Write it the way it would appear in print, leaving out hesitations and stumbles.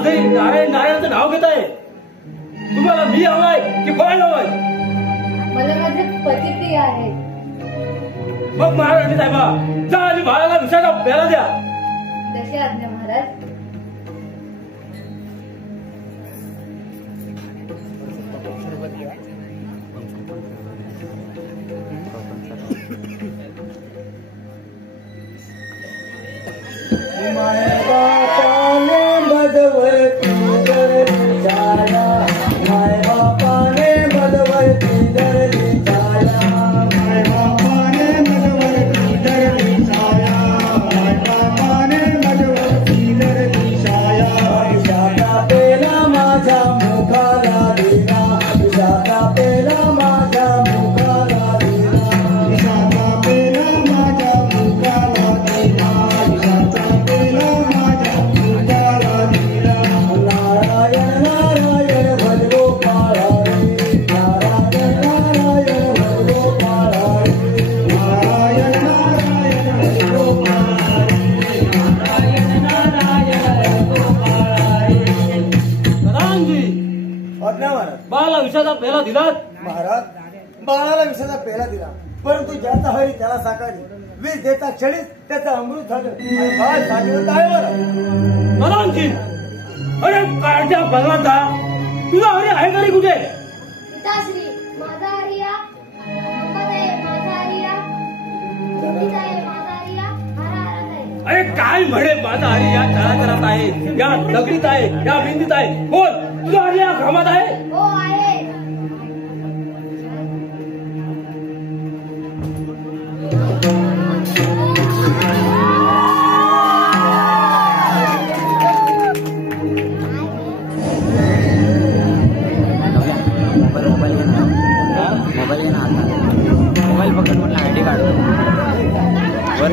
आजही नारायणाचं नाव घेत आहे. तुम्हाला मी हवाय की बाळ हवाय? मला माझे पती प्रिय आहे. मग महाराणी साहेबा जा आणि बाळाला विषाचा प्याला द्या. जशी आज्ञा महाराज. बाळाला विषाचा पेला दिला महाराज. बाळाला विषाचा पेला दिला, परंतु ज्याचा हरी त्याला साकारी. विष देता क्षणीच त्याचं अमृत झालं आणि बाळ साठवत आहे. मदानजी, अरे काळच्या भगवंता, तुझा हरी आहे घरी कुठे? पिताश्री, माझा हरिया, माझा हरिया, माझा हरिया, अरे काय म्हणे माझा हरी या तळाघरात आहे, या दगडीत आहे, या भिंतीत आहे. बोल, तुझा हरी या घामात आहे? हो आहे. मोबाईल पकड म्हटलं आयडी काढ वर